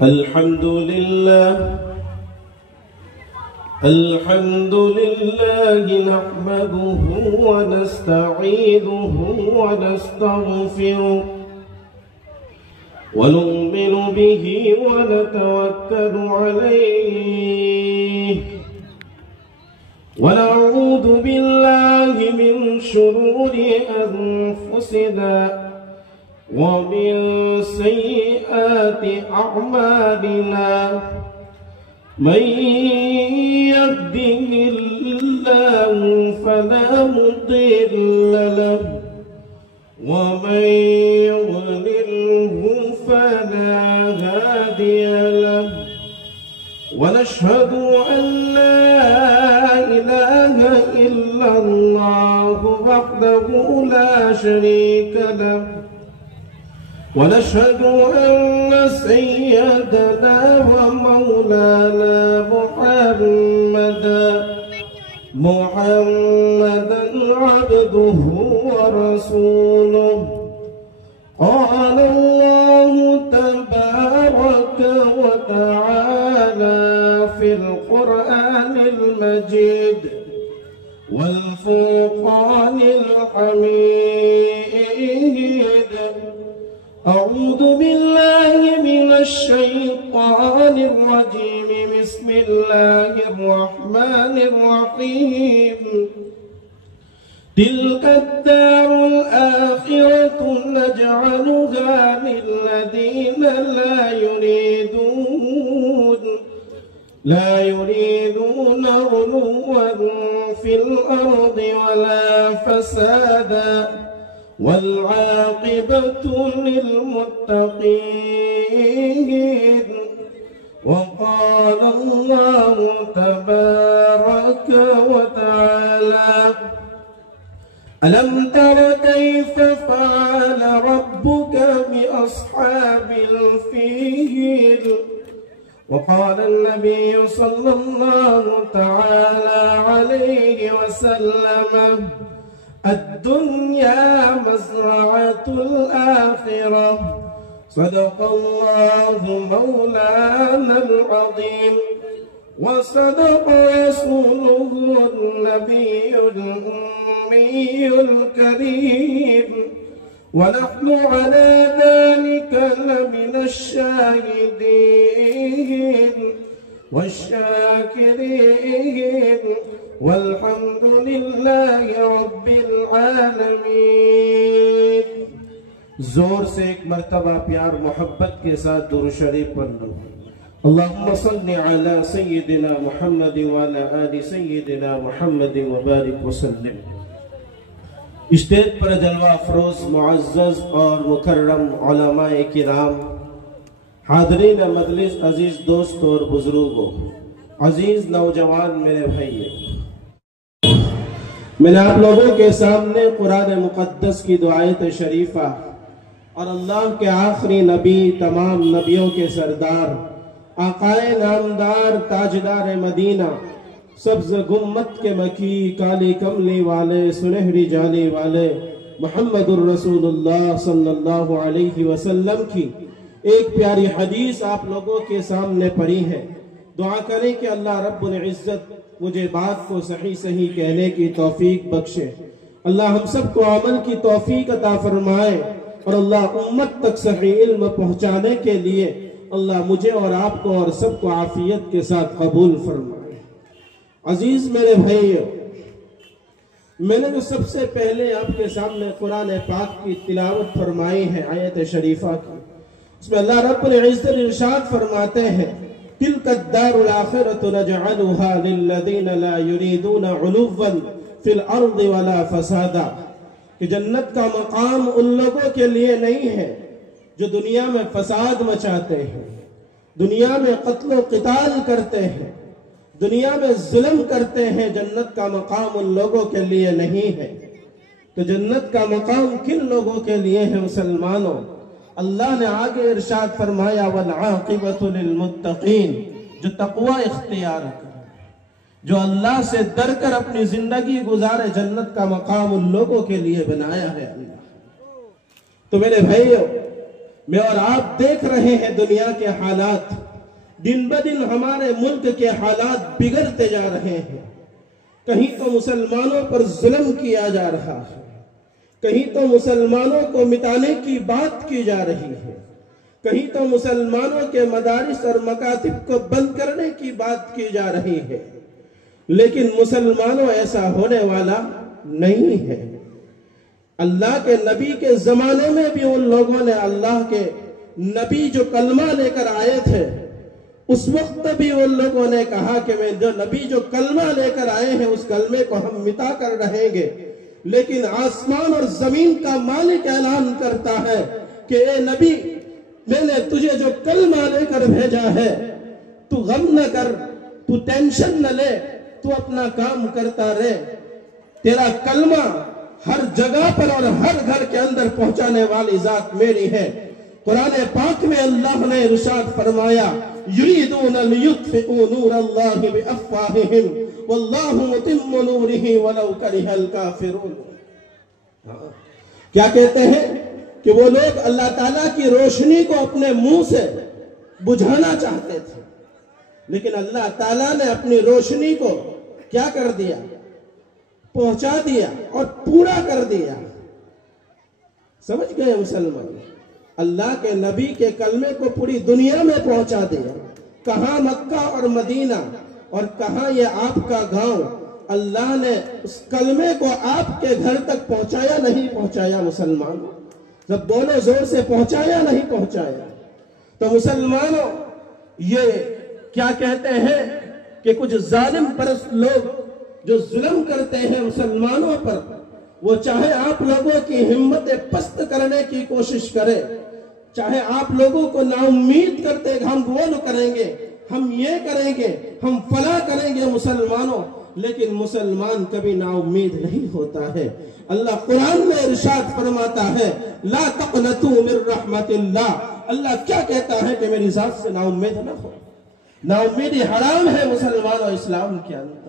الحمد لله نحمده ونستعينه ونستغفره ونؤمن به ونتوكل عليه ونعوذ بالله من شرور أنفسنا ومن سيئات أعمالنا من يهده الله فلا مضل له ومن يضلله فلا هادي له ونشهد أن لا إله إلا الله وحده لا شريك له ونشهد أن سيدنا ومولانا محمدا عبده ورسوله قال الله تبارك وتعالى في القرآن المجيد والفرقان الحميد أعوذ بالله من الشيطان الرجيم بسم الله الرحمن الرحيم تلك الدار الآخرة نجعلها للذين لا يريدون علوا في الأرض ولا فسادا والعاقبة للمتقين وقال الله تبارك وتعالى ألم تر كيف فعل ربك بأصحاب الفيل وقال النبي صلى الله تعالى عليه وسلم الدنيا مزرعة الآخرة صدق الله مولانا العظيم وصدق رسوله النبي الأمي الكريم ونحن على ذلك لمن الشاهدين والشاكرين والحمد لله رب العالمین۔ زور سے ایک مرتبہ پیار محبت کے ساتھ درود شریف پڑھ لو۔ اللہم صلی علی سیدنا محمد وعلی آل سیدنا محمد وبارک وسلم۔ اسٹیج پر جلوہ افروز معزز اور مکرم علماء کرام، حاضرین مجلس، عزیز دوست اور بزرگوں، عزیز نوجوان میرے بھائی، میں نے آپ لوگوں کے سامنے قرآن مقدس کی دعائت شریفہ اور اللہ کے آخری نبی، تمام نبیوں کے سردار، آقائے نامدار، تاجدار مدینہ، سبز گمت کے مکی، کالی کملی والے، سنہری جالی والے محمد الرسول اللہ صلی اللہ علیہ وسلم کی ایک پیاری حدیث آپ لوگوں کے سامنے پڑھی ہے۔ دعا کریں کہ اللہ رب العزت مجھے بات کو صحیح صحیح کہنے کی توفیق بخشے، اللہ ہم سب کو عمل کی توفیق عطا فرمائے، اور اللہ امت تک صحیح علم پہنچانے کے لیے اللہ مجھے اور آپ کو اور سب کو عافیت کے ساتھ قبول فرمائے۔ عزیز میرے بھائیو، میں نے جو سب سے پہلے آپ کے سامنے قرآن پاک کی تلاوت فرمائی ہے آیت شریفہ کی، اس میں اللہ رب العزت ارشاد فرماتے ہیں تِلْكَ الدَّارُ الْآخِرَةُ نَجْعَلُهَا لِلَّذِينَ لَا يُرِيدُونَ عُلُوًّا فِي الْأَرْضِ وَلَا فَسَادًا، کہ جنت کا مقام ان لوگوں کے لیے نہیں ہے جو دنیا میں فساد مچاتے ہیں، دنیا میں قتل و قتال کرتے ہیں، دنیا میں ظلم کرتے ہیں۔ جنت کا مقام ان لوگوں کے لیے نہیں ہے۔ تو جنت کا مقام کن لوگوں کے لیے ہے مسلمانوں؟ اللہ نے آگے ارشاد فرمایا وَالْعَاقِبَةُ لِلْمُتَّقِينَ، جو تقوی اختیار کرے، جو اللہ سے ڈر کر اپنی زندگی گزارے، جنت کا مقام ان لوگوں کے لیے بنایا ہے اللہ۔ تو میرے بھائیو، میں اور آپ دیکھ رہے ہیں دنیا کے حالات، دن بدن ہمارے ملک کے حالات بگڑتے جا رہے ہیں۔ کہیں تو مسلمانوں پر ظلم کیا جا رہا ہے، کہیں تو مسلمانوں کو مٹانے کی بات کی جا رہی ہے، کہیں تو مسلمانوں کے مدارس اور مکاتب کو بند کرنے کی بات کی جا رہی ہے، لیکن مسلمانوں ایسا ہونے والا نہیں ہے۔ اللہ کے نبی کے زمانے میں بھی ان لوگوں نے اللہ کے نبی جو کلمہ لے کر آئے تھے، اس وقت بھی ان لوگوں نے کہا کہ جو نبی جو کلمہ لے کر آئے ہیں اس کلمے کو ہم مٹا کر رہیں گے، لیکن آسمان اور زمین کا مالک اعلان کرتا ہے کہ اے نبی، میں نے تجھے جو کلمہ لے کر بھیجا ہے، تو غم نہ کر، تو ٹینشن نہ لے، تو اپنا کام کرتا رہے، تیرا کلمہ ہر جگہ پر اور ہر گھر کے اندر پہنچانے والی ذات میری ہے۔ قرآن پاک میں اللہ نے ارشاد فرمایا، یریدون لیطفئوا نور اللہ بافواہہم واللہ متم نورہ ولو کرہ الکافرون۔ کیا کہتے ہیں کہ وہ لوگ اللہ تعالیٰ کی روشنی کو اپنے منہ سے بجھانا چاہتے تھے، لیکن اللہ تعالیٰ نے اپنی روشنی کو کیا کر دیا؟ پہنچا دیا اور پورا کر دیا۔ سمجھ گئے مسلمان؟ اللہ کے نبی کے کلمے کو پوری دنیا میں پہنچا دیا۔ کہاں مکہ اور مدینہ اور کہاں یہ آپ کا گاؤں، اللہ نے اس کلمے کو آپ کے گھر تک پہنچایا نہیں پہنچایا مسلمانوں؟ جب بولو زور سے، پہنچایا نہیں پہنچایا؟ تو مسلمانوں، یہ کیا کہتے ہیں کہ کچھ ظالم پرست لوگ جو ظلم کرتے ہیں مسلمانوں پر، وہ چاہے آپ لوگوں کی ہمت پست کرنے کی کوشش کرے، چاہے آپ لوگوں کو نا امید کرتے کہ ہم وہ کریں گے، ہم یہ کریں گے، ہم فلاں کریں گے مسلمانوں، لیکن مسلمان کبھی نا امید نہیں ہوتا ہے۔ اللہ قرآن میں ارشاد فرماتا ہے، لا تقنطوا من رحمت اللہ۔ اللہ کیا کہتا ہے کہ میری ذات سے نا امید نہ ہو۔ نا امیدی حرام ہے مسلمان اور اسلام کے اندر۔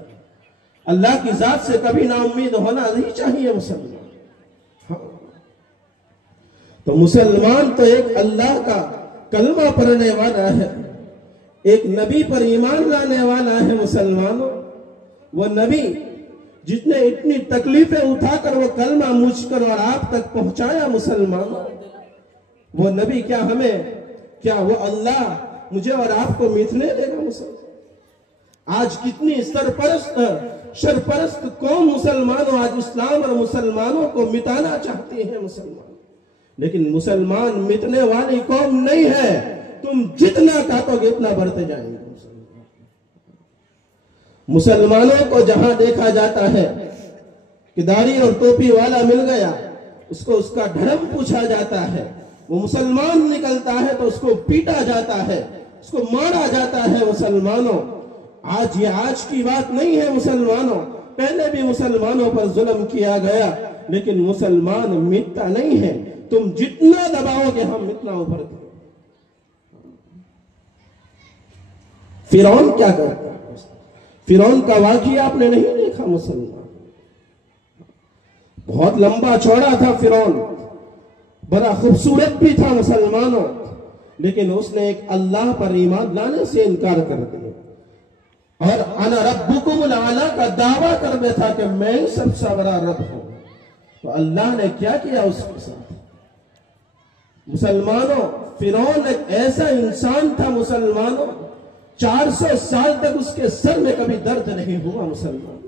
اللہ کی ذات سے کبھی نا امید ہونا نہیں چاہیے مسلمان۔ تو مسلمان تو ایک اللہ کا کلمہ پڑھنے والا ہے، ایک نبی پر ایمان لانے والا ہے مسلمانوں۔ وہ نبی جس نے اتنی تکلیفیں اٹھا کر وہ کلمہ مجھ کر اور آپ تک پہنچایا مسلمانوں، وہ نبی کیا وہ اللہ مجھے اور آپ کو میٹنے دے گا مسلمان؟ آج کتنی شرپرست قوم مسلمانوں آج اسلام اور مسلمانوں کو مٹانا چاہتے ہیں مسلمان، لیکن مسلمان مٹنے والی قوم نہیں ہے۔ تم جتنا کاٹو گے اتنا بڑھتے جائیں گے۔ مسلمانوں کو جہاں دیکھا جاتا ہے کہ داڑھی اور ٹوپی والا مل گیا، اس کو اس کا دھرم پوچھا جاتا ہے، وہ مسلمان نکلتا ہے تو اس کو پیٹا جاتا ہے، اس کو مارا جاتا ہے۔ مسلمانوں، آج یہ آج کی بات نہیں ہے مسلمانوں، پہلے بھی مسلمانوں پر ظلم کیا گیا، لیکن مسلمان مٹتا نہیں ہے۔ تم جتنا دباؤ گے ہم اتنا ابھرتے ہیں۔ فرعون کیا کرتا ہے؟ فرعون کا واقعہ آپ نے نہیں دیکھا مسلمان؟ بہت لمبا چوڑا تھا فرعون، بڑا خوبصورت بھی تھا مسلمانوں، لیکن اس نے ایک اللہ پر ایمان لانے سے انکار کر دیا، اور انا ربکم الاعلی کا دعویٰ کر دیا تھا کہ میں سب سے بڑا رب ہوں۔ تو اللہ نے کیا کیا اس کے ساتھ؟ مسلمانوں، فرعون ایک ایسا انسان تھا مسلمانوں، 400 سال تک اس کے سر میں کبھی درد نہیں ہوا مسلمان،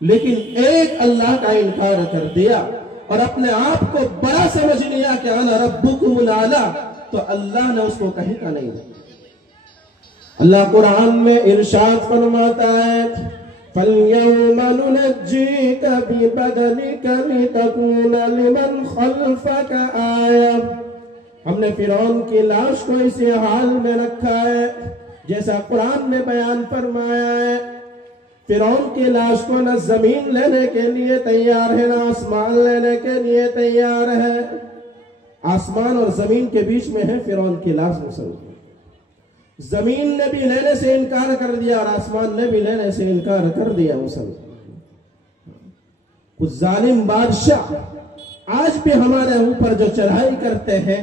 لیکن ایک اللہ کا انکار کر دیا اور اپنے آپ کو بڑا سمجھ لیا کہ انا ربکم الاعلی، تو اللہ نے اس کو کہیں کا نہیں دیا۔ اللہ قرآن میں ارشاد فرماتا ہے، فَالْيَوْمَ نُنَجِّيكَ بِبَدَنِكَ لِتَكُونَ لِمَنْ خَلْفَكَ آیَةً۔ ہم نے فرعون کی لاش کو اسی حال میں رکھا ہے جیسا قرآن نے بیان فرمایا ہے۔ فرعون کی لاش کو نہ زمین لینے کے لیے تیار ہے، نہ آسمان لینے کے لیے تیار ہے۔ آسمان اور زمین کے بیچ میں ہے فرعون کی لاش مسلمان۔ زمین نے بھی لینے سے انکار کر دیا اور آسمان نے بھی لینے سے انکار کر دیا مسلمان۔ کچھ ظالم بادشاہ آج بھی ہمارے اوپر جو چڑھائی کرتے ہیں